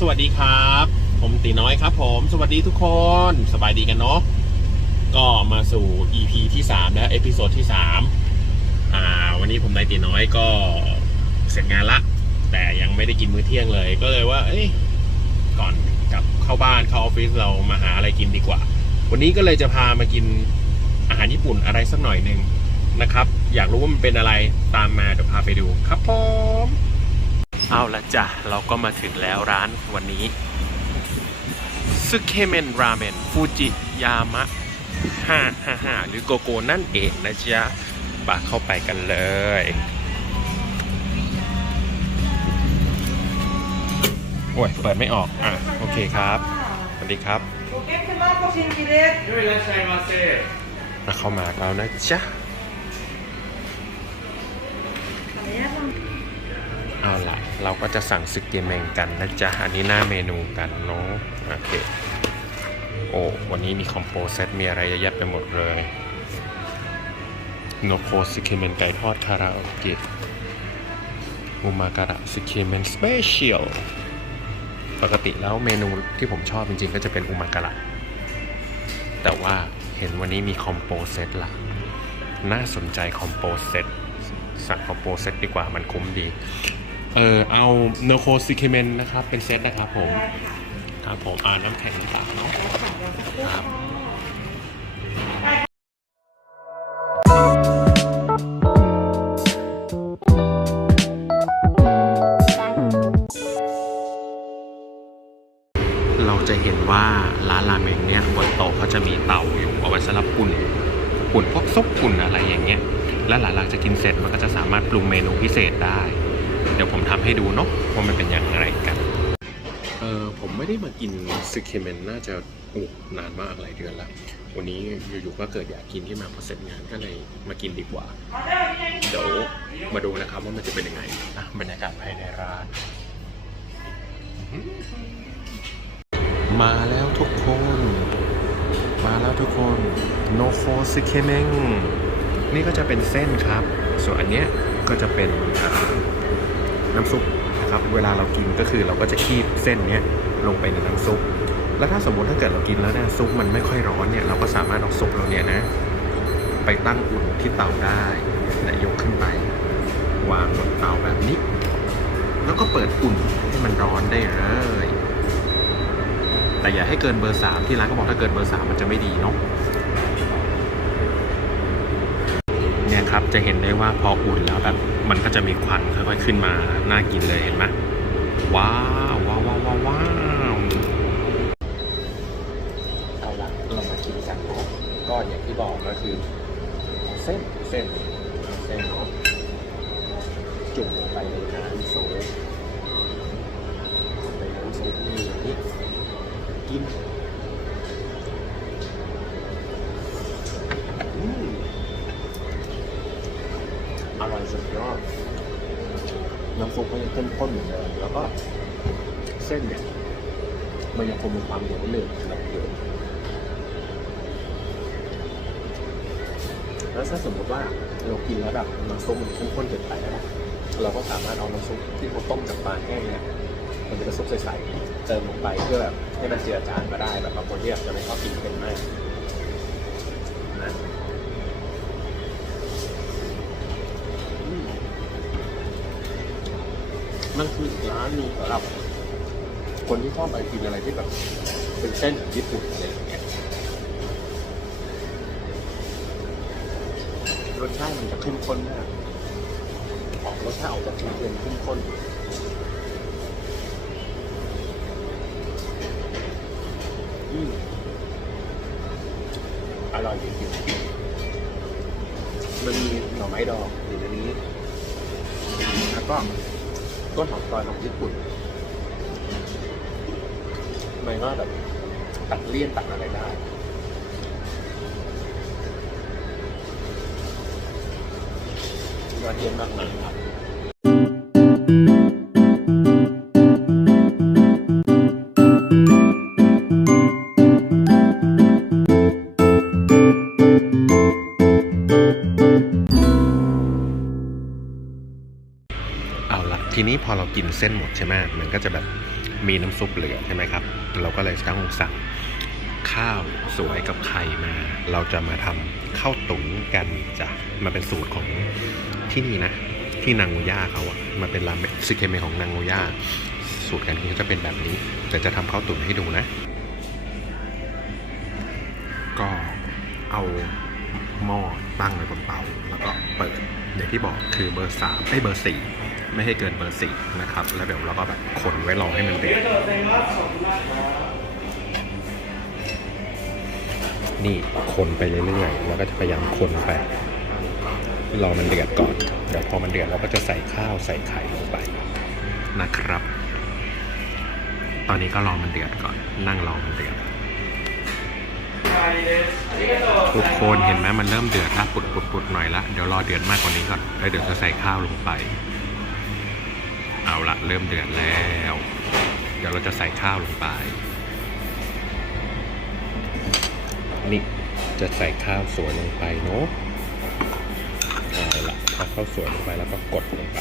สวัสดีครับ ผมตีน้อยครับ ผมสวัสดีทุกคนสบายดีกันเนาะก็มาสู่ EP ที่3แล้วเอพิโซดที่3อ่าวันนี้ผมนายตีน้อยก็เสร็จงานละ แต่ยังไม่ได้กินมื้อเที่ยงเลย ก็เลยว่า เอ้ยก่อนกลับเข้าบ้านเข้าออฟฟิศเรามาหาอะไรกินดีกว่า วันนี้ก็เลยจะพามากินอาหารญี่ปุ่นอะไรสักหน่อยหนึ่งนะครับ อยากรู้ว่ามันเป็นอะไรตามมาเดี๋ยวพาไปดูครับผม เอาละจ้ะ เราก็มาถึงแล้วร้านวันนี้ซึเคเมนราเมนฟูจิยามะ 555 หรือโกโก้นั่นเองนะจ๊ะปาเข้าไปกันเลย โอ้ย เปิดไม่ออก อะ โอเคครับ สวัสดีครับ เข้ามาแล้วนะจ๊ะ เอาละเราก็จะสั่งซึเกเมงกันนะจ๊ะ อันนี้หน้าเมนูกันเนาะโอเค โอ้ วันนี้มีคอมโพเซตมีอะไรเยอะแยะไปหมดเลยโนโคซึเกเมนไก่ทอดคาราโอเกะอุมาการะซึเกเมนสเปเชียลปกติแล้วเมนูที่ผมชอบจริงๆ ก็จะเป็นอุมาการะแต่ว่าเห็นวันนี้มีคอมโพเซตละน่าสนใจคอมโพเซตสั่งคอมโพเซตดีกว่ามันคุ้มดี เออเอาเนโคซิเคเมนนะครับ เป็นเซตนะครับผม ครับผมอ่าน้ำแข็งต่างเนาะครับเราจะเห็นว่าร้านราเมงเนี่ยบนโต๊ะเขาจะมีเตาอยู่เอาไว้สำหรับอุ่นอุ่นพวกซุปอุ่นอะไรอย่างเงี้ย และหลังจากจะกินเสร็จมันก็จะสามารถปรุงเมนูพิเศษได้ เดี๋ยวผมทำให้ดูเนาะว่ามันเป็นอย่างไรกันเออผมไม่ได้มากินซึเคเมนน่าจะโอ้นานมากหลายเดือนละวันนี้อยู่ๆก็เกิดอยากกินที่มาพอเสร็จงานก็เลยมากินดีกว่า เดี๋ยวมาดูนะครับว่ามันจะเป็นยังไงอะบรรยากาศภายในร้าน มาแล้วทุกคน มาแล้วทุกคนโนโคซึเคเมงนี่ก็จะเป็นเส้นครับ ส่วนอันเนี้ยก็จะเป็นอ่า น้ำซุปนะครับเวลาเรากินก็คือเราก็จะคีบเส้นเนี้ยลงไปในน้ำซุป แล้วถ้าสมมติถ้าเกิดเรากินแล้วเนี่ยซุปมันไม่ค่อยร้อนเนี่ยเราก็สามารถเอาซุปเราเนี่ยนะ ไปตั้งอุ่นที่เตาได้นะยกขึ้นไป วางบนเตาแบบนี้ แล้วก็เปิดอุ่นให้มันร้อนได้เลยแต่อย่าให้เกินเบอร์สามที่ร้านก็บอกถ้าเกินเบอร์สามมันจะไม่ดีเนาะ ครับ จะเห็นได้ว่าพออุ่นแล้วแบบมันก็จะมีควันค่อยๆขึ้นมาน่ากินเลยเห็นไหมว้าวว้าวว้าวว้าวเอาละเรามากินกันก็อย่างที่บอกก็คือ เส้นเส้นเส้นเนาะจุ่มลงไปในน้ำโซ่ในน้ำซุปนี่อย่านี้กิน สุดยอดน้ำซุปก็ยังเข้มข้นเหมือนเดิมแล้วก็เส้นเนี่ยมันยังคงมีความเหนียวหนึบแบบเดิมแล้วถ้าสมมติว่าเรากินแล้วแบบน้ำซุปมันเข้มข้นเกินไปแล้วเราก็สามารถเอาน้ำซุปที่เขาต้มจากปลาแห้งเนี่ยมันเป็นซุปใสๆเติมลงไปเพื่อแบบให้มันเจือจางมาได้แบบบางคนที่แบบจะไม่ชอบกินเค็มมากนะ มันคือร้านหนึงสำหรับคนที่ชอบไปกินอะไรที่แบบเป็นเส้นของญี่ปุ่นอะไรอย่างเงี้ยรสชาติมันจะเข้มข้นมากออกรสชาติออกจากเค็มๆเข้มข้นอืมอร่อยจริงๆมันมีหน่อไม้ดองอยู่ในนี้ แล้วก็ ต้นหอมซอยของญี่ปุ่นมันก็แบบตัดเลี่ยนตัดอะไรได้ยอดเยี่ยมมากเลยครับ กินเส้นหมดใช่ไหมมันก็จะแบบมีน้ำซุปเหลือใช่ไหมครับ เราก็เลยต้องสั่งข้าวสวยกับไข่มา เราจะมาทำข้าวตุ๋นกันจ้ะมันเป็นสูตรของที่นี่นะ ที่นางโงย่าเขาอะมันเป็นรามซึเคเมของนางโงย่าสูตรการกินก็จะเป็นแบบนี้ แต่จะทำข้าวตุ๋นให้ดูนะ ก็เอาหม้อตั้งไว้บนเตาแล้วก็เปิดอย่างที่บอกคือเบอร์สามไอ้เบอร์สี่ ไม่ให้เกินเบอร์สี่นะครับ แล้วเดี๋ยวเราก็แบบคนไว้รอให้มันเดือดนี่คนไปเรื่อยๆแล้วก็จะพยายามคนไปรอมันเดือดก่อน เดี๋ยวพอมันเดือดเราก็จะใส่ข้าวใส่ไข่ลงไปนะครับ ตอนนี้ก็รอมันเดือดก่อน นั่งรอมันเดือดทุกคนเห็นไหมมันเริ่มเดือดละปุดปุดปุดหน่อยละ เดี๋ยวรอเดือดมากกว่านี้ก่อนแล้วเดี๋ยวจะใส่ข้าวลงไป เอาละเริ่มเดือดแล้ว เดี๋ยวเราจะใส่ข้าวลงไป นี่จะใส่ข้าวสวยลงไปเนาะเอาละเอาข้าวสวยลงไปแล้วก็กดลงไป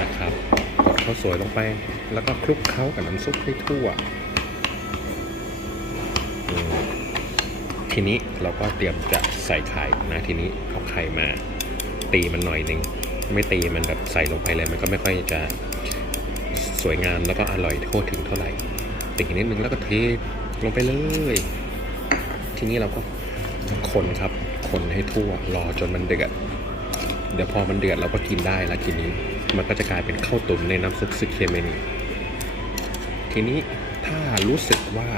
นะครับ กดข้าวสวยลงไป แล้วก็คลุกเคล้ากับน้ำซุปให้ทั่วทีนี้เราก็เตรียมจะใส่ไข่นะทีนี้เอาไข่มาตีมันหน่อยหนึ่ง ไม่ตีมันแบบใส่ลงไปเลยมันก็ไม่ค่อยจะสวยงามแล้วก็อร่อยโทษถึงเท่าไหร่ตีนิดนึงแล้วก็เทลงไปเลย ทีนี้เราก็คนครับ คนให้ทั่วรอจนมันเดือดเดี๋ยวพอมันเดือดเราก็กินได้แล้วทีนี้มันก็จะกลายเป็นข้าวตุ๋นในน้ำซุปซึเคเมนทีนี้ถ้ารู้สึกว่า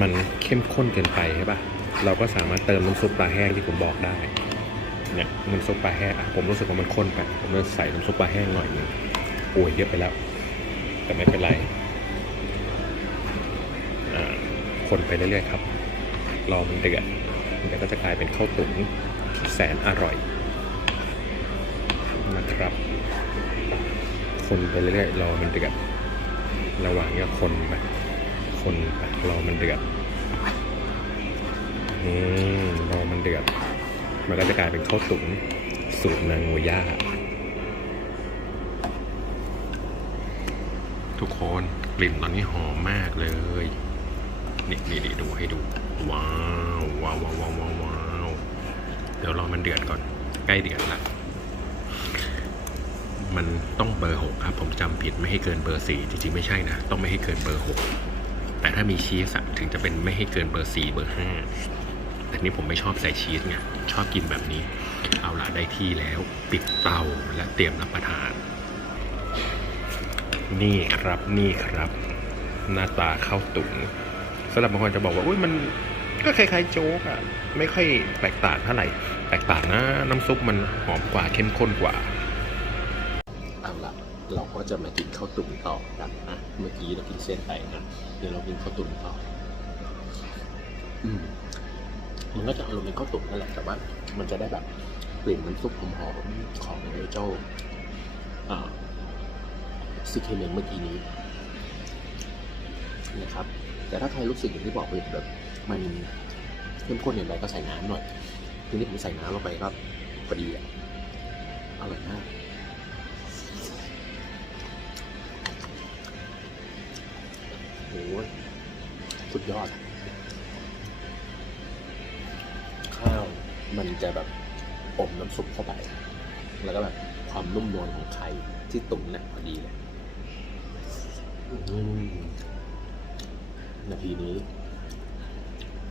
มันเข้มข้นเกินไปใช่ปะเราก็สามารถเติมน้ำซุปปลาแห้งที่ผมบอกได้ เนี่ยน้ำซุปปลาแห้งอะผมรู้สึกว่ามันข้นไป ผมจะใส่น้ำซุปปลาแห้งหน่อยนึงโอ้ยเยอะไปแล้ว แต่ไม่เป็นไรคนไปเรื่อยๆครับ รอมันเดือดมันก็จะกลายเป็นข้าวตุ๋นแสนอร่อยนะครับ คนไปเรื่อยๆรอมันเดือดระหว่างนี้คนไปคนไปรอมันเดือดอืมรอมันเดือด มันก็จะกลายเป็นข้าวตุ๋นสูตรนางโงย่าทุกคนกลิ่นตอนนี้หอมมากเลย นี่นี่นี่ดูให้ดู ว้าวว้าวว้าวว้าววาววาวเดี๋ยวรอมันเดือดก่อน ใกล้เดือดละมันต้องเบอร์หกครับ ผมจำผิดไม่ให้เกินเบอร์สี่จริงๆไม่ใช่นะ ต้องไม่ให้เกินเบอร์หกแต่ถ้ามีชีสถึงจะเป็นไม่ให้เกินเบอร์สี่เบอร์ห้าแต่นี่ผมไม่ชอบใส่ชีสไง ชอบกินแบบนี้ เอาละได้ที่แล้วปิดเตาและเตรียมรับประทาน นี่ครับนี่ครับ หน้าตาข้าวตุ๋นสำหรับบางคนจะบอกว่าอุ้ยมันก็คล้ายๆโจ๊กอะไม่ค่อยแตกต่างเท่าไหร่แตกต่างนะน้ำซุปมันหอมกว่าเข้มข้นกว่าเอาละเราก็จะมากินข้าวตุ๋นต่อกันนะเมื่อกี้เรากินเส้นไปนะเดี๋ยวเรากินข้าวตุ๋นต่อ อืม มันก็จะอารมณ์เป็นข้าวตุ๋นนั่นแหละแต่ว่ามันจะได้แบบกลิ่นน้ำซุปหอมๆของไอ้เจ้าซิเคเมนเมื่อกี้นี้นะครับ แต่ถ้าใครรู้สึกอย่างที่บอกไปแบบมันเข้มข้นอย่างไรก็ใส่น้ำหน่อยทีนี้ผมใส่น้ำลงไปก็พอดีอะอร่อยมากโอ้สุดยอด มันจะแบบอมน้ำซุปเข้าไป แล้วก็แบบความนุ่มนวลของไข่ที่ตุ๋นเนี่ยพอดีเลยนาทีนี้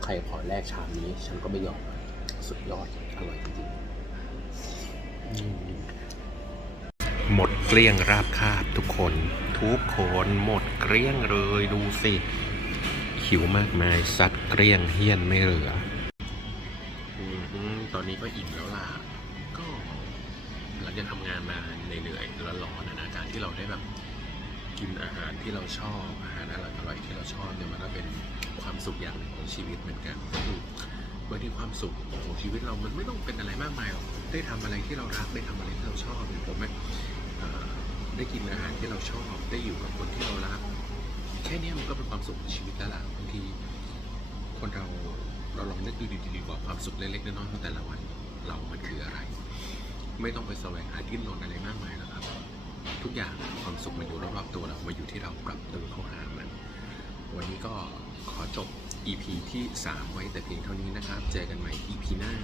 ใครขอแลกชามนี้ ฉันก็ไม่ยอม สุดยอด อร่อยจริงๆ หมดเกลี้ยงราบคาบทุกคน ทุกคนหมดเกลี้ยงเลยดูสิ หิวมากมายซัดเกลี้ยงเฮี้ยนไม่เหลือ ตอนนี้ก็อิ่มแล้วล่ะ ก็หลังจากทำงานมาเหนื่อยๆร้อนๆนะการที่เราได้แบบกินอาหารที่เราชอบอาหารอร่อยๆที่เราชอบเนี่ยมันก็เป็นความสุขอย่างหนึ่งของชีวิตเหมือนกันก็คือบางทีความสุขของชีวิตเรามันไม่ต้องเป็นอะไรมากมายหรอกได้ทำอะไรที่เรารักได้ทำอะไรที่เราชอบอย่างผมเนี่ยเอ่อได้กินอาหารที่เราชอบได้อยู่กับคนที่เรารัก แค่นี้มันก็เป็นความสุขของชีวิตแล้วล่ะบางทีคนเรา เราลองนึกดูดีๆว่าความสุขเล็กๆน้อยๆของแต่ละวัน เรามันคืออะไร ไม่ต้องไปแสวงหาดิ้นรนอะไรมากมายหรอกครับ ทุกอย่างความสุขมันอยู่รอบๆตัวเรามาอยู่ที่เราปรับตัวเข้าหามัน วันนี้ก็ขอจบ EP ที่ 3 ไว้แต่เพียงเท่านี้นะครับ เจอกันใหม่ EP หน้า